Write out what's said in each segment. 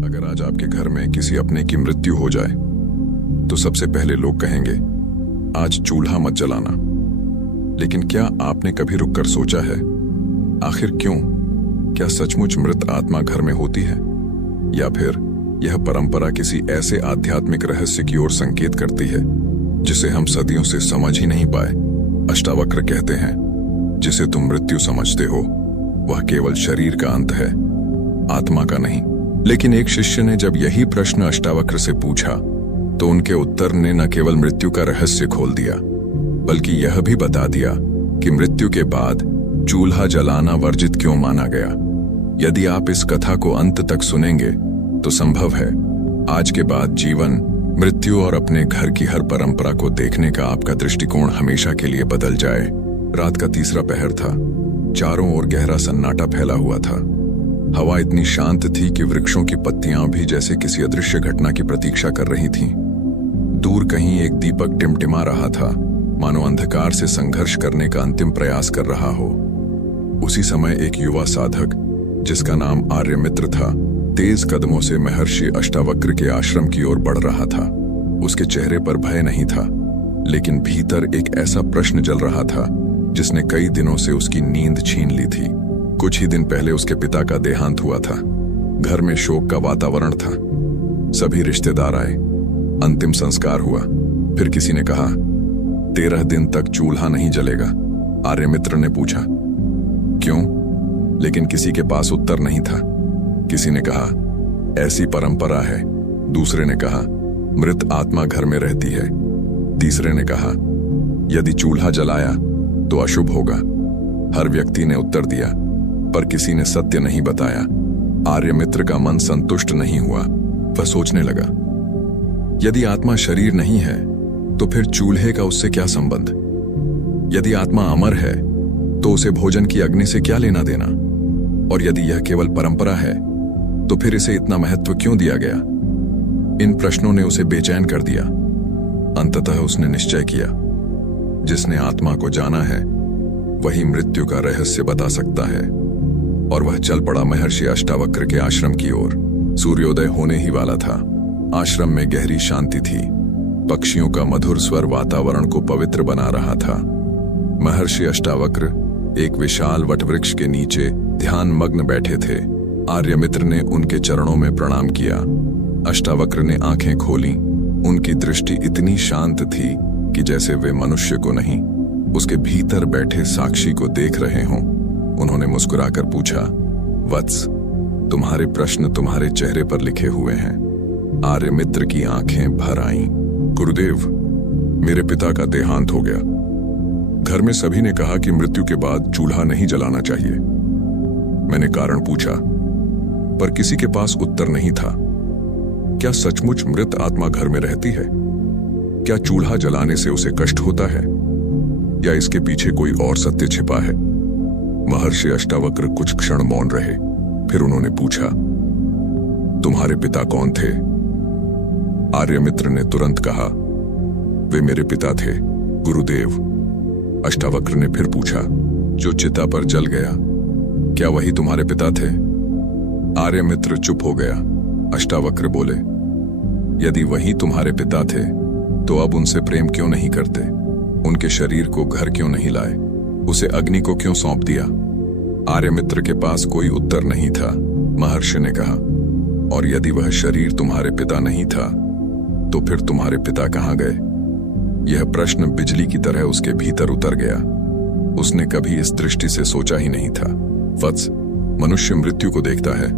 अगर आज आपके घर में किसी अपने की मृत्यु हो जाए तो सबसे पहले लोग कहेंगे, आज चूल्हा मत जलाना। लेकिन क्या आपने कभी रुककर सोचा है, आखिर क्यों? क्या सचमुच मृत आत्मा घर में होती है, या फिर यह परंपरा किसी ऐसे आध्यात्मिक रहस्य की ओर संकेत करती है जिसे हम सदियों से समझ ही नहीं पाए? अष्टावक्र कहते हैं, जिसे तुम मृत्यु समझते हो वह केवल शरीर का अंत है, आत्मा का नहीं। लेकिन एक शिष्य ने जब यही प्रश्न अष्टावक्र से पूछा तो उनके उत्तर ने न केवल मृत्यु का रहस्य खोल दिया, बल्कि यह भी बता दिया कि मृत्यु के बाद चूल्हा जलाना वर्जित क्यों माना गया। यदि आप इस कथा को अंत तक सुनेंगे तो संभव है आज के बाद जीवन, मृत्यु और अपने घर की हर परंपरा को देखने का आपका दृष्टिकोण हमेशा के लिए बदल जाए। रात का तीसरा पहर था। चारों ओर गहरा सन्नाटा फैला हुआ था। हवा इतनी शांत थी कि वृक्षों की पत्तियां भी जैसे किसी अदृश्य घटना की प्रतीक्षा कर रही थीं। दूर कहीं एक दीपक टिमटिमा रहा था, मानो अंधकार से संघर्ष करने का अंतिम प्रयास कर रहा हो। उसी समय एक युवा साधक, जिसका नाम आर्यमित्र था, तेज कदमों से महर्षि अष्टावक्र के आश्रम की ओर बढ़ रहा था। उसके चेहरे पर भय नहीं था, लेकिन भीतर एक ऐसा प्रश्न जल रहा था जिसने कई दिनों से उसकी नींद छीन ली थी। कुछ ही दिन पहले उसके पिता का देहांत हुआ था। घर में शोक का वातावरण था। सभी रिश्तेदार आए, अंतिम संस्कार हुआ। फिर किसी ने कहा, 13 दिन तक चूल्हा नहीं जलेगा। आर्यमित्र ने पूछा, क्यों? लेकिन किसी के पास उत्तर नहीं था। किसी ने कहा, ऐसी परंपरा है। दूसरे ने कहा, मृत आत्मा घर में रहती है। तीसरे ने कहा, यदि चूल्हा जलाया तो अशुभ होगा। हर व्यक्ति ने उत्तर दिया, पर किसी ने सत्य नहीं बताया। आर्यमित्र का मन संतुष्ट नहीं हुआ। वह सोचने लगा, यदि आत्मा शरीर नहीं है तो फिर चूल्हे का उससे क्या संबंध? यदि आत्मा अमर है तो उसे भोजन की अग्नि से क्या लेना देना? और यदि यह केवल परंपरा है तो फिर इसे इतना महत्व क्यों दिया गया? इन प्रश्नों ने उसे बेचैन कर दिया। अंततः उसने निश्चय किया, जिसने आत्मा को जाना है वही मृत्यु का रहस्य बता सकता है। और वह चल पड़ा महर्षि अष्टावक्र के आश्रम की ओर। सूर्योदय होने ही वाला था। आश्रम में गहरी शांति थी। पक्षियों का मधुर स्वर वातावरण को पवित्र बना रहा था। महर्षि अष्टावक्र एक विशाल वटवृक्ष के नीचे ध्यान मग्न बैठे थे। आर्यमित्र ने उनके चरणों में प्रणाम किया। अष्टावक्र ने आंखें खोली। उनकी दृष्टि इतनी शांत थी कि जैसे वे मनुष्य को नहीं, उसके भीतर बैठे साक्षी को देख रहे हों। उन्होंने मुस्कुराकर पूछा, वत्स, तुम्हारे प्रश्न तुम्हारे चेहरे पर लिखे हुए हैं। आर्यमित्र की आंखें भर आईं। गुरुदेव, मेरे पिता का देहांत हो गया। घर में सभी ने कहा कि मृत्यु के बाद चूल्हा नहीं जलाना चाहिए। मैंने कारण पूछा, पर किसी के पास उत्तर नहीं था। क्या सचमुच मृत आत्मा घर में रहती है? क्या चूल्हा जलाने से उसे कष्ट होता है, या इसके पीछे कोई और सत्य छिपा है? महर्षि अष्टावक्र कुछ क्षण मौन रहे। फिर उन्होंने पूछा, तुम्हारे पिता कौन थे? आर्यमित्र ने तुरंत कहा, वे मेरे पिता थे, गुरुदेव। अष्टावक्र ने फिर पूछा, जो चिता पर जल गया, क्या वही तुम्हारे पिता थे? आर्यमित्र चुप हो गया। अष्टावक्र बोले, यदि वही तुम्हारे पिता थे तो अब उनसे प्रेम क्यों नहीं करते? उनके शरीर को घर क्यों नहीं लाए? उसे अग्नि को क्यों सौंप दिया? आर्यमित्र के पास कोई उत्तर नहीं था। महर्षि ने कहा, और यदि वह शरीर तुम्हारे पिता नहीं था तो फिर तुम्हारे पिता कहाँ गए? यह प्रश्न बिजली की तरह उसके भीतर उतर गया। उसने कभी इस दृष्टि से सोचा ही नहीं था। वत्स, मनुष्य मृत्यु को देखता है,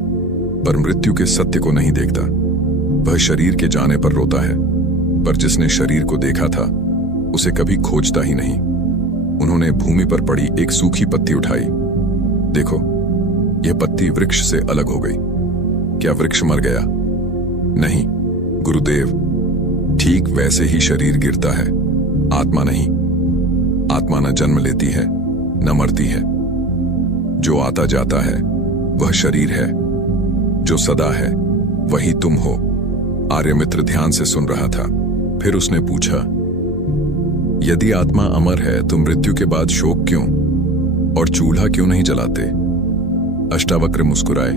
पर मृत्यु के सत्य को नहीं देखता। वह शरीर के जाने पर रोता है, पर जिसने शरीर को देखा था उसे कभी खोजता ही नहीं। उन्होंने भूमि पर पड़ी एक सूखी पत्ती उठाई। देखो, यह पत्ती वृक्ष से अलग हो गई। क्या वृक्ष मर गया? नहीं गुरुदेव, ठीक वैसे ही शरीर गिरता है, आत्मा नहीं। आत्मा न जन्म लेती है न मरती है। जो आता जाता है वह शरीर है, जो सदा है वही तुम हो। आर्यमित्र ध्यान से सुन रहा था। फिर उसने पूछा, यदि आत्मा अमर है तो मृत्यु के बाद शोक क्यों, और चूल्हा क्यों नहीं जलाते? अष्टावक्र मुस्कुराए।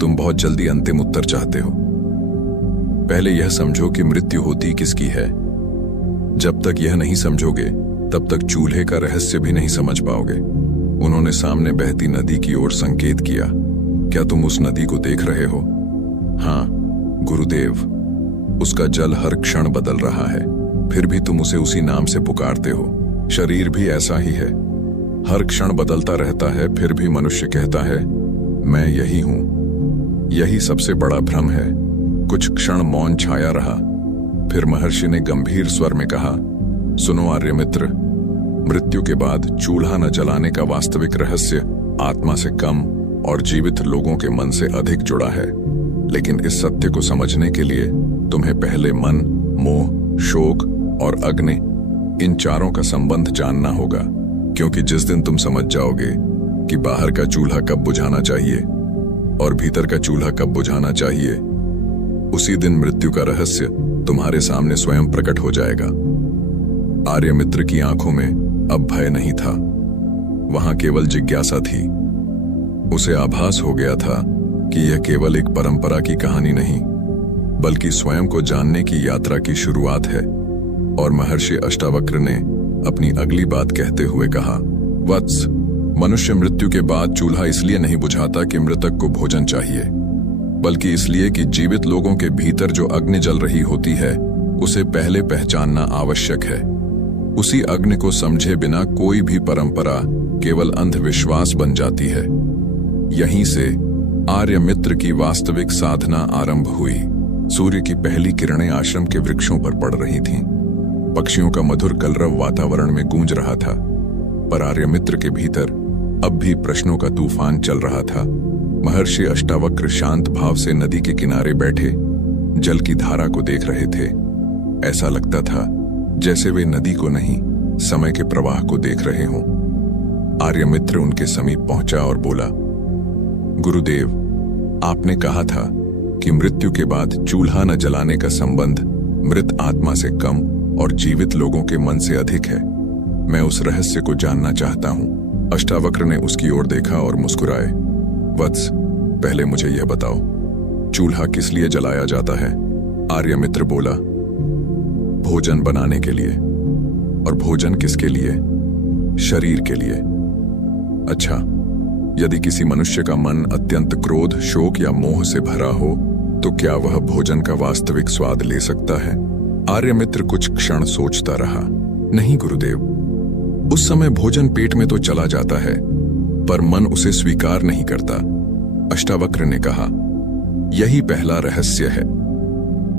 तुम बहुत जल्दी अंतिम उत्तर चाहते हो। पहले यह समझो कि मृत्यु होती किसकी है। जब तक यह नहीं समझोगे तब तक चूल्हे का रहस्य भी नहीं समझ पाओगे। उन्होंने सामने बहती नदी की ओर संकेत किया। क्या तुम उस नदी को देख रहे हो? हाँ गुरुदेव, उसका जल हर क्षण बदल रहा है, फिर भी तुम उसे उसी नाम से पुकारते हो। शरीर भी ऐसा ही है, हर क्षण बदलता रहता है, फिर भी मनुष्य कहता है मैं यही हूं। यही सबसे बड़ा भ्रम है। कुछ क्षण मौन छाया रहा, फिर महर्षि ने गंभीर स्वर में कहा, सुनो आर्यमित्र, मृत्यु के बाद चूल्हा न जलाने का वास्तविक रहस्य आत्मा से कम और जीवित लोगों के मन से अधिक जुड़ा है। लेकिन इस सत्य को समझने के लिए तुम्हें पहले मन, मोह, शोक और अग्नि, इन चारों का संबंध जानना होगा। क्योंकि जिस दिन तुम समझ जाओगे कि बाहर का चूल्हा कब बुझाना चाहिए और भीतर का चूल्हा कब बुझाना चाहिए, उसी दिन मृत्यु का रहस्य तुम्हारे सामने स्वयं प्रकट हो जाएगा। आर्यमित्र की आंखों में अब भय नहीं था, वहां केवल जिज्ञासा थी। उसे आभास हो गया था कि यह केवल एक परंपरा की कहानी नहीं, बल्कि स्वयं को जानने की यात्रा की शुरुआत है। और महर्षि अष्टावक्र ने अपनी अगली बात कहते हुए कहा, वत्स, मनुष्य मृत्यु के बाद चूल्हा इसलिए नहीं बुझाता कि मृतक को भोजन चाहिए, बल्कि इसलिए कि जीवित लोगों के भीतर जो अग्नि जल रही होती है उसे पहले पहचानना आवश्यक है। उसी अग्नि को समझे बिना कोई भी परंपरा केवल अंधविश्वास बन जाती है। यहीं से आर्यमित्र की वास्तविक साधना आरंभ हुई। सूर्य की पहली किरणें आश्रम के वृक्षों पर पड़ रही थीं। पक्षियों का मधुर कलरव वातावरण में गूंज रहा था, पर आर्यमित्र के भीतर अब भी प्रश्नों का तूफान चल रहा था। महर्षि अष्टावक्र शांत भाव से नदी के किनारे बैठे जल की धारा को देख रहे थे। ऐसा लगता था जैसे वे नदी को नहीं, समय के प्रवाह को देख रहे हों। आर्यमित्र उनके समीप पहुंचा और बोला, गुरुदेव, आपने कहा था कि मृत्यु के बाद चूल्हा न जलाने का संबंध मृत आत्मा से कम और जीवित लोगों के मन से अधिक है। मैं उस रहस्य को जानना चाहता हूं। अष्टावक्र ने उसकी ओर देखा और मुस्कुराए। वत्स, पहले मुझे यह बताओ, चूल्हा किस लिए जलाया जाता है? आर्यमित्र बोला, भोजन बनाने के लिए। और भोजन किसके लिए? शरीर के लिए। अच्छा, यदि किसी मनुष्य का मन अत्यंत क्रोध, शोक या मोह से भरा हो तो क्या वह भोजन का वास्तविक स्वाद ले सकता है? आर्यमित्र कुछ क्षण सोचता रहा। नहीं गुरुदेव, उस समय भोजन पेट में तो चला जाता है, पर मन उसे स्वीकार नहीं करता। अष्टावक्र ने कहा, यही पहला रहस्य है।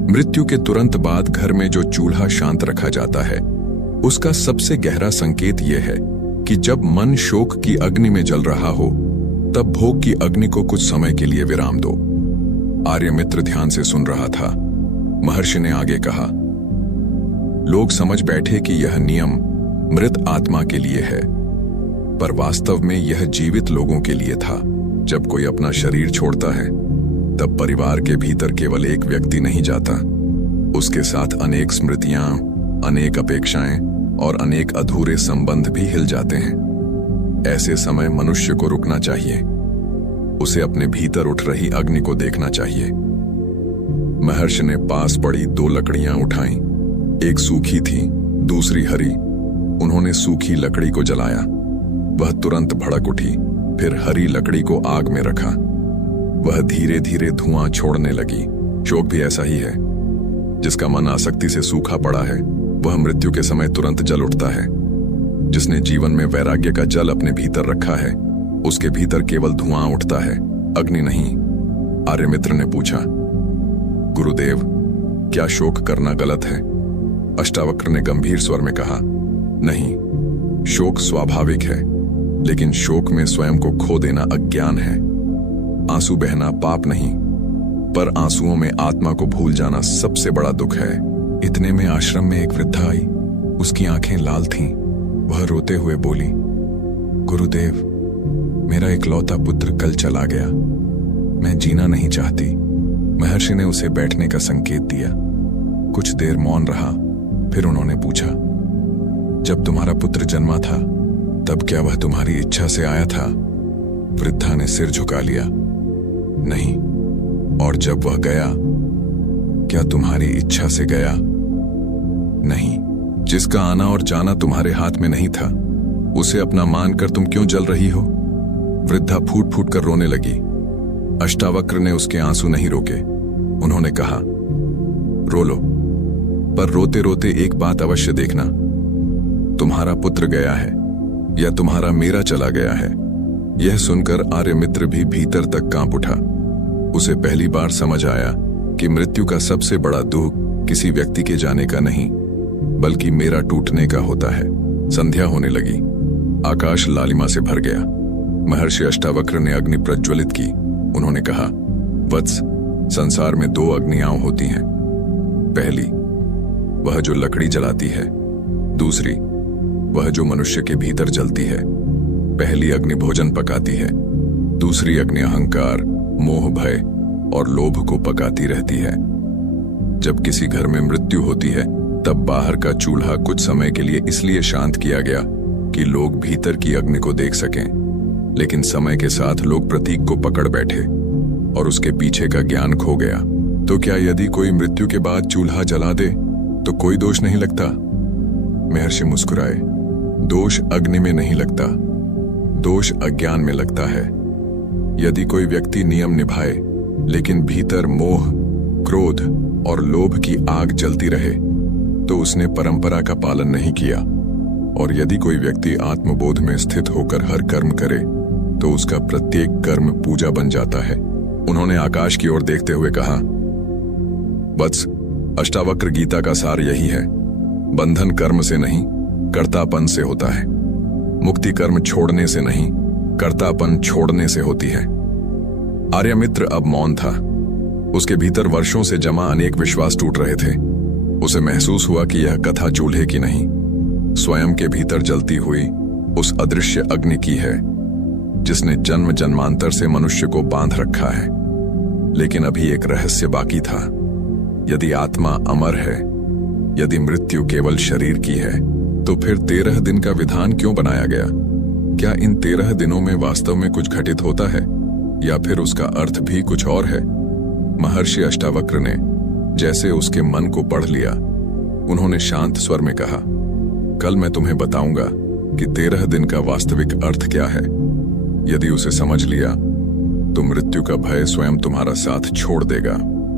मृत्यु के तुरंत बाद घर में जो चूल्हा शांत रखा जाता है, उसका सबसे गहरा संकेत यह है कि जब मन शोक की अग्नि में जल रहा हो, तब भोग की अग्नि को कुछ समय के लिए विराम दो। आर्यमित्र ध्यान से सुन रहा था। महर्षि ने आगे कहा, लोग समझ बैठे कि यह नियम मृत आत्मा के लिए है, पर वास्तव में यह जीवित लोगों के लिए था। जब कोई अपना शरीर छोड़ता है, तब परिवार के भीतर केवल एक व्यक्ति नहीं जाता, उसके साथ अनेक स्मृतियां, अनेक अपेक्षाएं और अनेक अधूरे संबंध भी हिल जाते हैं। ऐसे समय मनुष्य को रुकना चाहिए, उसे अपने भीतर उठ रही अग्नि को देखना चाहिए। महर्षि ने पास पड़ी 2 लकड़ियां उठाईं, एक सूखी थी, दूसरी हरी। उन्होंने सूखी लकड़ी को जलाया, वह तुरंत भड़क उठी। फिर हरी लकड़ी को आग में रखा, वह धीरे धीरे धुआं छोड़ने लगी। शोक भी ऐसा ही है, जिसका मन आसक्ति से सूखा पड़ा है, वह मृत्यु के समय तुरंत जल उठता है। जिसने जीवन में वैराग्य का जल अपने भीतर रखा है, उसके भीतर केवल धुआं उठता है, अग्नि नहीं। आर्यमित्र ने पूछा, गुरुदेव, क्या शोक करना गलत है? अष्टावक्र ने गंभीर स्वर में कहा, नहीं, शोक स्वाभाविक है, लेकिन शोक में स्वयं को खो देना अज्ञान है। आंसू बहना पाप नहीं, पर आंसुओं में आत्मा को भूल जाना सबसे बड़ा दुख है। इतने में आश्रम में एक वृद्धा आई, उसकी आंखें लाल थीं। वह रोते हुए बोली, गुरुदेव, मेरा इकलौता पुत्र कल चला गया, मैं जीना नहीं चाहती। महर्षि ने उसे बैठने का संकेत दिया। कुछ देर मौन रहा, फिर उन्होंने पूछा, जब तुम्हारा पुत्र जन्मा था, तब क्या वह तुम्हारी इच्छा से आया था? वृद्धा ने सिर झुका लिया। नहीं। और जब वह गया, क्या तुम्हारी इच्छा से गया? नहीं। जिसका आना और जाना तुम्हारे हाथ में नहीं था, उसे अपना मानकर तुम क्यों जल रही हो? वृद्धा फूट फूट कर रोने लगी। अष्टावक्र ने उसके आंसू नहीं रोके। उन्होंने कहा, रो लो, पर रोते रोते एक बात अवश्य देखना, तुम्हारा पुत्र गया है या तुम्हारा मेरा चला गया है। यह सुनकर आर्यमित्र भी भीतर तक कांप उठा। उसे पहली बार समझ आया कि मृत्यु का सबसे बड़ा दुख किसी व्यक्ति के जाने का नहीं, बल्कि मेरा टूटने का होता है। संध्या होने लगी। आकाश लालिमा से भर गया। महर्षि अष्टावक्र ने अग्नि प्रज्वलित की। उन्होंने कहा, वत्स, संसार में 2 अग्नियां होती हैं। पहली, वह जो लकड़ी जलाती है। दूसरी, वह जो मनुष्य के भीतर जलती है। पहली अग्नि भोजन पकाती है, दूसरी अग्नि अहंकार, मोह, भय और लोभ को पकाती रहती है। जब किसी घर में मृत्यु होती है, तब बाहर का चूल्हा कुछ समय के लिए इसलिए शांत किया गया कि लोग भीतर की अग्नि को देख सकें। लेकिन समय के साथ लोग प्रतीक को पकड़ बैठे और उसके पीछे का ज्ञान खो गया। तो क्या यदि कोई मृत्यु के बाद चूल्हा जला दे तो कोई दोष नहीं लगता? महर्षि मुस्कुराए। दोष अग्नि में नहीं लगता, दोष अज्ञान में लगता है। यदि कोई व्यक्ति नियम निभाए लेकिन भीतर मोह, क्रोध और लोभ की आग जलती रहे, तो उसने परंपरा का पालन नहीं किया। और यदि कोई व्यक्ति आत्मबोध में स्थित होकर हर कर्म करे, तो उसका प्रत्येक कर्म पूजा बन जाता है। उन्होंने आकाश की ओर देखते हुए कहा, वत्स, अष्टावक्र गीता का सार यही है। बंधन कर्म से नहीं, कर्तापन से होता है। मुक्ति कर्म छोड़ने से नहीं, कर्तापन छोड़ने से होती है। आर्यमित्र अब मौन था। उसके भीतर वर्षों से जमा अनेक विश्वास टूट रहे थे। उसे महसूस हुआ कि यह कथा चूल्हे की नहीं, स्वयं के भीतर जलती हुई उस अदृश्य अग्नि की है, जिसने जन्म जन्मांतर से मनुष्य को बांध रखा है। लेकिन अभी एक रहस्य बाकी था। यदि आत्मा अमर है, यदि मृत्यु केवल शरीर की है, तो फिर 13 दिन का विधान क्यों बनाया गया? क्या इन 13 दिनों में वास्तव में कुछ घटित होता है, या फिर उसका अर्थ भी कुछ और है? महर्षि अष्टावक्र ने जैसे उसके मन को पढ़ लिया। उन्होंने शांत स्वर में कहा, कल मैं तुम्हें बताऊंगा कि 13 दिन का वास्तविक अर्थ क्या है। यदि उसे समझ लिया तो मृत्यु का भय स्वयं तुम्हारा साथ छोड़ देगा।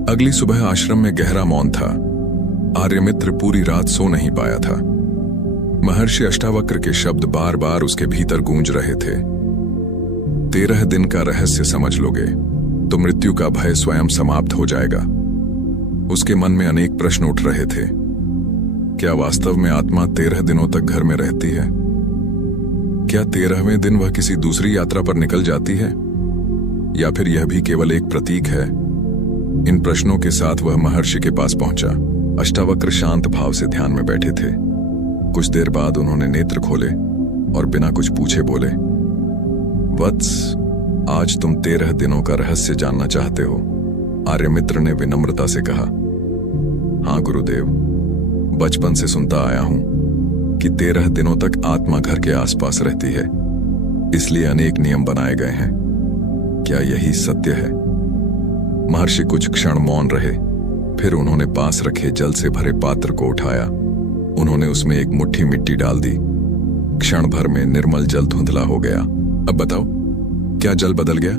अगली सुबह आश्रम में गहरा मौन था। आर्यमित्र पूरी रात सो नहीं पाया था। महर्षि अष्टावक्र के शब्द बार बार उसके भीतर गूंज रहे थे। 13 दिन का रहस्य समझ लोगे तो मृत्यु का भय स्वयं समाप्त हो जाएगा। उसके मन में अनेक प्रश्न उठ रहे थे। क्या वास्तव में आत्मा 13 दिनों तक घर में रहती है? क्या 13वें दिन वह किसी दूसरी यात्रा पर निकल जाती है, या फिर यह भी केवल एक प्रतीक है? इन प्रश्नों के साथ वह महर्षि के पास पहुंचा। अष्टावक्र शांत भाव से ध्यान में बैठे थे। कुछ देर बाद उन्होंने नेत्र खोले और बिना कुछ पूछे बोले, वत्स, आज तुम 13 दिनों का रहस्य जानना चाहते हो? आर्यमित्र ने विनम्रता से कहा, हाँ गुरुदेव, बचपन से सुनता आया हूं कि 13 दिनों तक आत्मा घर के आसपास रहती है, इसलिए अनेक नियम बनाए गए हैं। क्या यही सत्य है? महर्षि कुछ क्षण मौन रहे, फिर उन्होंने पास रखे जल से भरे पात्र को उठाया। उन्होंने उसमें एक मुट्ठी मिट्टी डाल दी। क्षण भर में निर्मल जल धुंधला हो गया। अब बताओ, क्या जल बदल गया?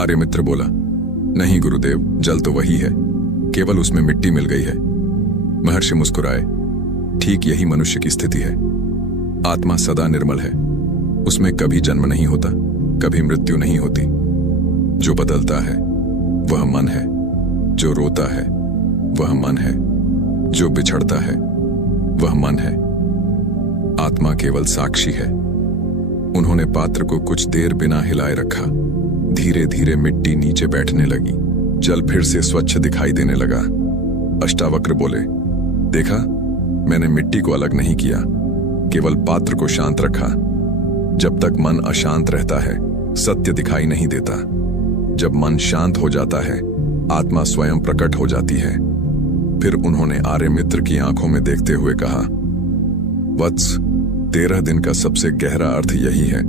आर्यमित्र बोला, नहीं गुरुदेव, जल तो वही है, केवल उसमें मिट्टी मिल गई है। महर्षि मुस्कुराए। ठीक यही मनुष्य की स्थिति है। आत्मा सदा निर्मल है। उसमें कभी जन्म नहीं होता, कभी मृत्यु नहीं होती। जो बदलता है वह मन है, जो रोता है वह मन है, जो बिछड़ता है वह मन है। आत्मा केवल साक्षी है। उन्होंने पात्र को कुछ देर बिना हिलाए रखा। धीरे धीरे मिट्टी नीचे बैठने लगी। जल फिर से स्वच्छ दिखाई देने लगा। अष्टावक्र बोले, देखा, मैंने मिट्टी को अलग नहीं किया, केवल पात्र को शांत रखा। जब तक मन अशांत रहता है, सत्य दिखाई नहीं देता। जब मन शांत हो जाता है, आत्मा स्वयं प्रकट हो जाती है। फिर उन्होंने आर्यमित्र की आंखों में देखते हुए कहा, वत्स, 13 दिन का सबसे गहरा अर्थ यही है,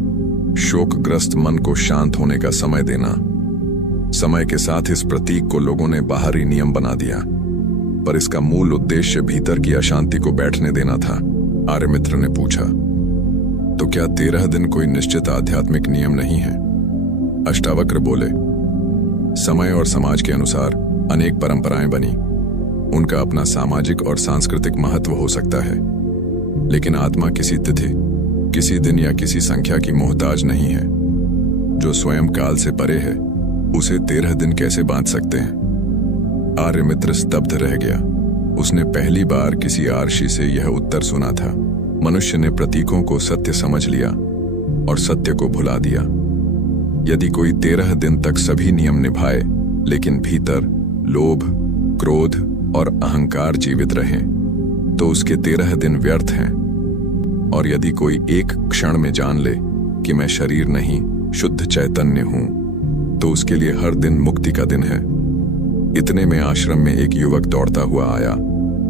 शोकग्रस्त मन को शांत होने का समय देना। समय के साथ इस प्रतीक को लोगों ने बाहरी नियम बना दिया, पर इसका मूल उद्देश्य भीतर की अशांति को बैठने देना था। आर्यमित्र ने पूछा, तो क्या 13 दिन कोई निश्चित आध्यात्मिक नियम नहीं है? अष्टावक्र बोले, समय और समाज के अनुसार अनेक परंपराएं बनी, उनका अपना सामाजिक और सांस्कृतिक महत्व हो सकता है, लेकिन आत्मा किसी तिथि, किसी दिन या किसी संख्या की मोहताज नहीं है। जो स्वयं काल से परे है उसे 13 दिन कैसे बांध सकते हैं? आर्यमित्र स्तब्ध रह गया। उसने पहली बार किसी आर्षि से यह उत्तर सुना था। मनुष्य ने प्रतीकों को सत्य समझ लिया और सत्य को भुला दिया। यदि कोई 13 दिन तक सभी नियम निभाए लेकिन भीतर लोभ, क्रोध और अहंकार जीवित रहे तो उसके 13 दिन व्यर्थ हैं। और यदि कोई एक क्षण में जान ले कि मैं शरीर नहीं, शुद्ध चैतन्य हूं, तो उसके लिए हर दिन मुक्ति का दिन है। इतने में आश्रम में एक युवक दौड़ता हुआ आया।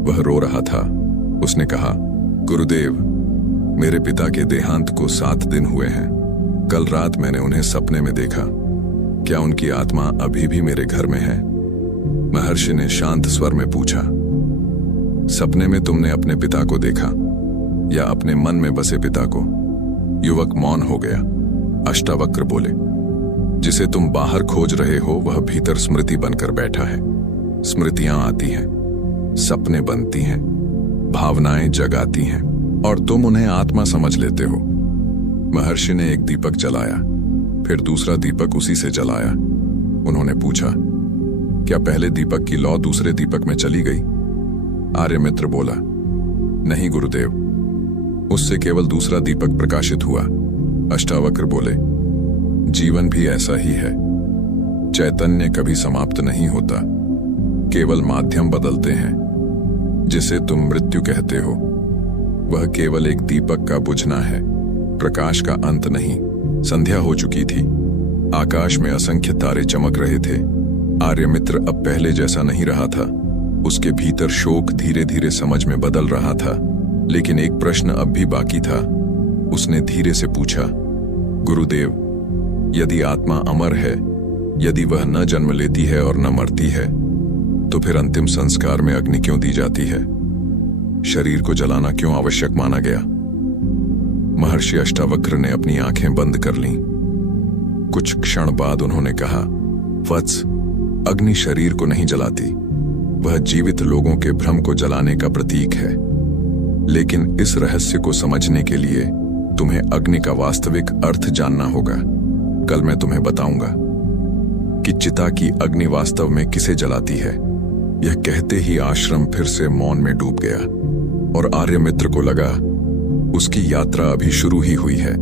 वह रो रहा था। उसने कहा, गुरुदेव, मेरे पिता के देहांत को 7 दिन हुए हैं। कल रात मैंने उन्हें सपने में देखा। क्या उनकी आत्मा अभी भी मेरे घर में है? महर्षि ने शांत स्वर में पूछा, सपने में तुमने अपने पिता को देखा या अपने मन में बसे पिता को? युवक मौन हो गया। अष्टावक्र बोले, जिसे तुम बाहर खोज रहे हो वह भीतर स्मृति बनकर बैठा है। स्मृतियां आती हैं, सपने बनती हैं, भावनाएं जगाती हैं और तुम उन्हें आत्मा समझ लेते हो। महर्षि ने एक दीपक जलाया, फिर दूसरा दीपक उसी से जलाया। उन्होंने पूछा, क्या पहले दीपक की लौ दूसरे दीपक में चली गई? आर्यमित्र बोला, नहीं गुरुदेव, उससे केवल दूसरा दीपक प्रकाशित हुआ। अष्टावक्र बोले, जीवन भी ऐसा ही है। चैतन्य कभी समाप्त नहीं होता, केवल माध्यम बदलते हैं। जिसे तुम मृत्यु कहते हो वह केवल एक दीपक का बुझना है, प्रकाश का अंत नहीं। संध्या हो चुकी थी। आकाश में असंख्य तारे चमक रहे थे। आर्यमित्र अब पहले जैसा नहीं रहा था। उसके भीतर शोक धीरे धीरे समझ में बदल रहा था, लेकिन एक प्रश्न अब भी बाकी था। उसने धीरे से पूछा, गुरुदेव, यदि आत्मा अमर है, यदि वह न जन्म लेती है और न मरती है, तो फिर अंतिम संस्कार में अग्नि क्यों दी जाती है? शरीर को जलाना क्यों आवश्यक माना गया? महर्षि अष्टावक्र ने अपनी आंखें बंद कर लीं। कुछ क्षण बाद उन्होंने कहा, वत्स, अग्नि शरीर को नहीं जलाती, वह जीवित लोगों के भ्रम को जलाने का प्रतीक है। लेकिन इस रहस्य को समझने के लिए तुम्हें अग्नि का वास्तविक अर्थ जानना होगा। कल मैं तुम्हें बताऊंगा कि चिता की अग्नि वास्तव में किसे जलाती है। यह कहते ही आश्रम फिर से मौन में डूब गया और आर्यमित्र को लगा उसकी यात्रा अभी शुरू ही हुई है।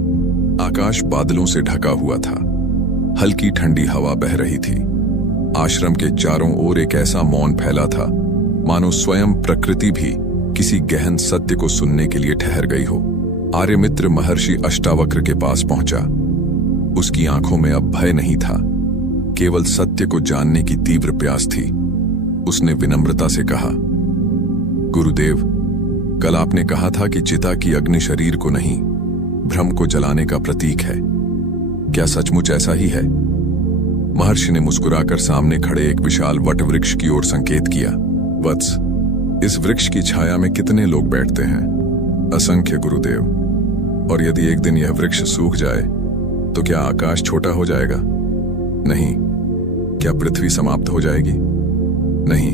आकाश बादलों से ढका हुआ था। हल्की ठंडी हवा बह रही थी। आश्रम के चारों ओर एक ऐसा मौन फैला था मानो स्वयं प्रकृति भी किसी गहन सत्य को सुनने के लिए ठहर गई हो। आर्यमित्र महर्षि अष्टावक्र के पास पहुंचा। उसकी आंखों में अब भय नहीं था, केवल सत्य को जानने की तीव्र प्यास थी। उसने विनम्रता से कहा, गुरुदेव, कल आपने कहा था कि चिता की अग्नि शरीर को नहीं, भ्रम को जलाने का प्रतीक है। क्या सचमुच ऐसा ही है? महर्षि ने मुस्कुराकर सामने खड़े एक विशाल वटवृक्ष की ओर संकेत किया। वत्स, इस वृक्ष की छाया में कितने लोग बैठते हैं? असंख्य गुरुदेव। और यदि एक दिन यह वृक्ष सूख जाए तो क्या आकाश छोटा हो जाएगा? नहीं। क्या पृथ्वी समाप्त हो जाएगी? नहीं।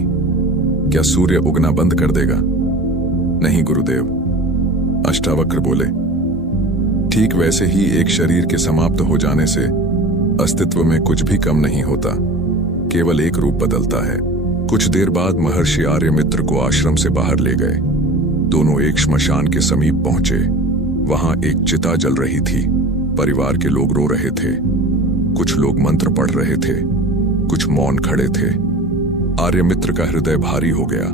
क्या सूर्य उगना बंद कर देगा? नहीं गुरुदेव। अष्टावक्र बोले, ठीक वैसे ही एक शरीर के समाप्त हो जाने से अस्तित्व में कुछ भी कम नहीं होता, केवल एक रूप बदलता है। कुछ देर बाद महर्षि आर्यमित्र को आश्रम से बाहर ले गए। दोनों एक श्मशान के समीप पहुंचे। वहां एक चिता जल रही थी। परिवार के लोग रो रहे थे। कुछ लोग मंत्र पढ़ रहे थे, कुछ मौन खड़े थे। आर्यमित्र का हृदय भारी हो गया।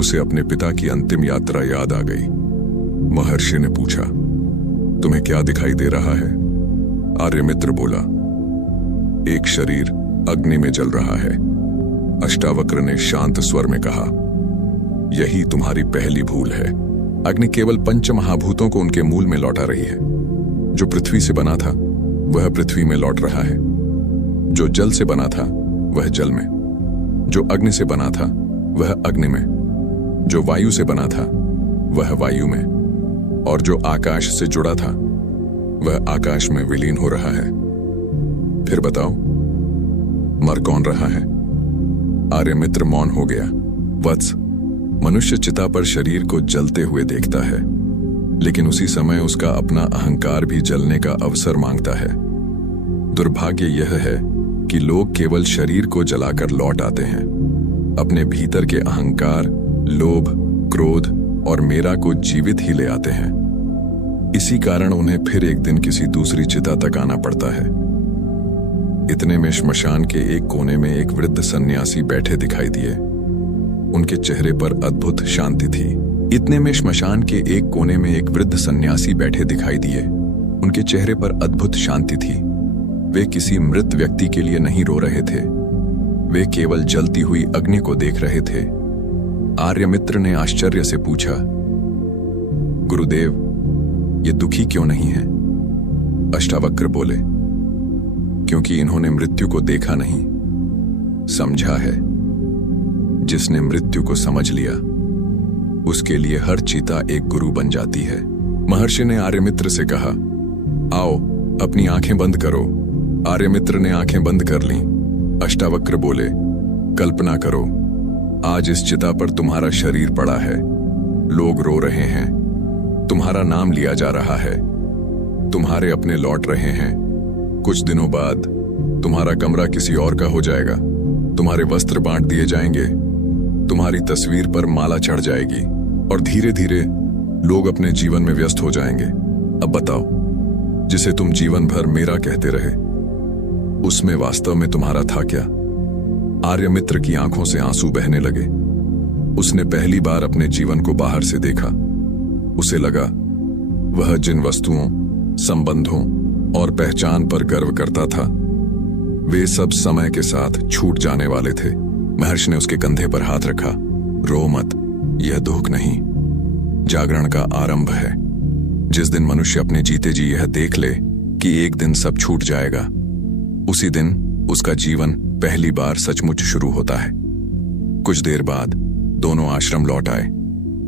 उसे अपने पिता की अंतिम यात्रा याद आ गई। महर्षि ने पूछा, तुम्हें क्या दिखाई दे रहा है? आर्यमित्र बोला, एक शरीर अग्नि में जल रहा है। अष्टावक्र ने शांत स्वर में कहा, यही तुम्हारी पहली भूल है। अग्नि केवल पंच महाभूतों को उनके मूल में लौटा रही है। जो पृथ्वी से बना था वह पृथ्वी में लौट रहा है। जो जल से बना था वह जल में, जो अग्नि से बना था वह अग्नि में, जो वायु से बना था वह वायु में, और जो आकाश से जुड़ा था वह आकाश में विलीन हो रहा है। फिर बताओ, मर कौन रहा है? आर्यमित्र मौन हो गया। वत्स, मनुष्य चिता पर शरीर को जलते हुए देखता है, लेकिन उसी समय उसका अपना अहंकार भी जलने का अवसर मांगता है। दुर्भाग्य यह है कि लोग केवल शरीर को जलाकर लौट आते हैं, अपने भीतर के अहंकार, लोभ, क्रोध और मेरा को जीवित ही ले आते हैं। इसी कारण उन्हें फिर एक दिन किसी दूसरी चिता तक आना पड़ता है। इतने में श्मशान के एक कोने में एक वृद्ध सन्यासी बैठे दिखाई दिए। उनके चेहरे पर अद्भुत शांति थी। इतने में श्मशान के एक कोने में एक वृद्ध सन्यासी बैठे दिखाई दिए। उनके चेहरे पर अद्भुत शांति थी। वे किसी मृत व्यक्ति के लिए नहीं रो रहे थे, वे केवल जलती हुई अग्नि को देख रहे थे। आर्यमित्र ने आश्चर्य से पूछा, गुरुदेव, ये दुखी क्यों नहीं है? अष्टावक्र बोले, क्योंकि इन्होंने मृत्यु को देखा नहीं, समझा है। जिसने मृत्यु को समझ लिया, उसके लिए हर चिता एक गुरु बन जाती है। महर्षि ने आर्यमित्र से कहा, आओ अपनी आंखें बंद करो। आर्यमित्र ने आंखें बंद कर लीं। अष्टावक्र बोले, कल्पना करो, आज इस चिता पर तुम्हारा शरीर पड़ा है, लोग रो रहे हैं, तुम्हारा नाम लिया जा रहा है, तुम्हारे अपने लौट रहे हैं। कुछ दिनों बाद तुम्हारा कमरा किसी और का हो जाएगा, तुम्हारे वस्त्र बांट दिए जाएंगे, तुम्हारी तस्वीर पर माला चढ़ जाएगी और धीरे धीरे लोग अपने जीवन में व्यस्त हो जाएंगे। अब बताओ, जिसे तुम जीवन भर मेरा कहते रहे, उसमें वास्तव में तुम्हारा था क्या? आर्यमित्र की आंखों से आंसू बहने लगे। उसने पहली बार अपने जीवन को बाहर से देखा। उसे लगा वह जिन वस्तुओं, संबंधों और पहचान पर गर्व करता था, वे सब समय के साथ छूट जाने वाले थे। महर्षि ने उसके कंधे पर हाथ रखा। रो मत, यह दुख नहीं, जागरण का आरंभ है। जिस दिन मनुष्य अपने जीते जी यह देख ले कि एक दिन सब छूट जाएगा, उसी दिन उसका जीवन पहली बार सचमुच शुरू होता है। कुछ देर बाद दोनों आश्रम लौट आए।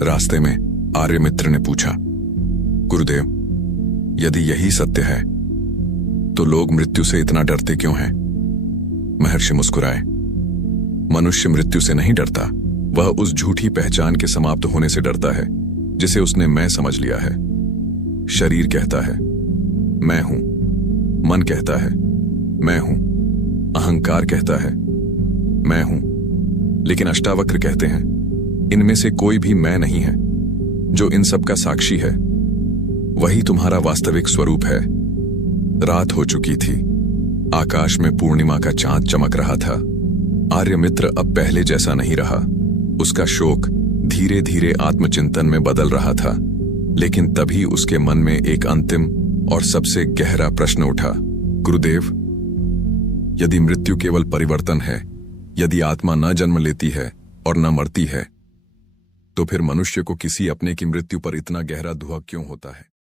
रास्ते में आर्यमित्र ने पूछा, गुरुदेव, यदि यही सत्य है तो लोग मृत्यु से इतना डरते क्यों हैं? महर्षि मुस्कुराए। मनुष्य मृत्यु से नहीं डरता, वह उस झूठी पहचान के समाप्त होने से डरता है जिसे उसने मैं समझ लिया है। शरीर कहता है मैं हूं, मन कहता है मैं हूं, अहंकार कहता है मैं हूं, लेकिन अष्टावक्र कहते हैं इनमें से कोई भी मैं नहीं है। जो इन सब का साक्षी है वही तुम्हारा वास्तविक स्वरूप है। रात हो चुकी थी, आकाश में पूर्णिमा का चांद चमक रहा था। आर्यमित्र अब पहले जैसा नहीं रहा। उसका शोक धीरे धीरे आत्मचिंतन में बदल रहा था। लेकिन तभी उसके मन में एक अंतिम और सबसे गहरा प्रश्न उठा, गुरुदेव, यदि मृत्यु केवल परिवर्तन है, यदि आत्मा न जन्म लेती है और न मरती है, तो फिर मनुष्य को किसी अपने की मृत्यु पर इतना गहरा दुख क्यों होता है?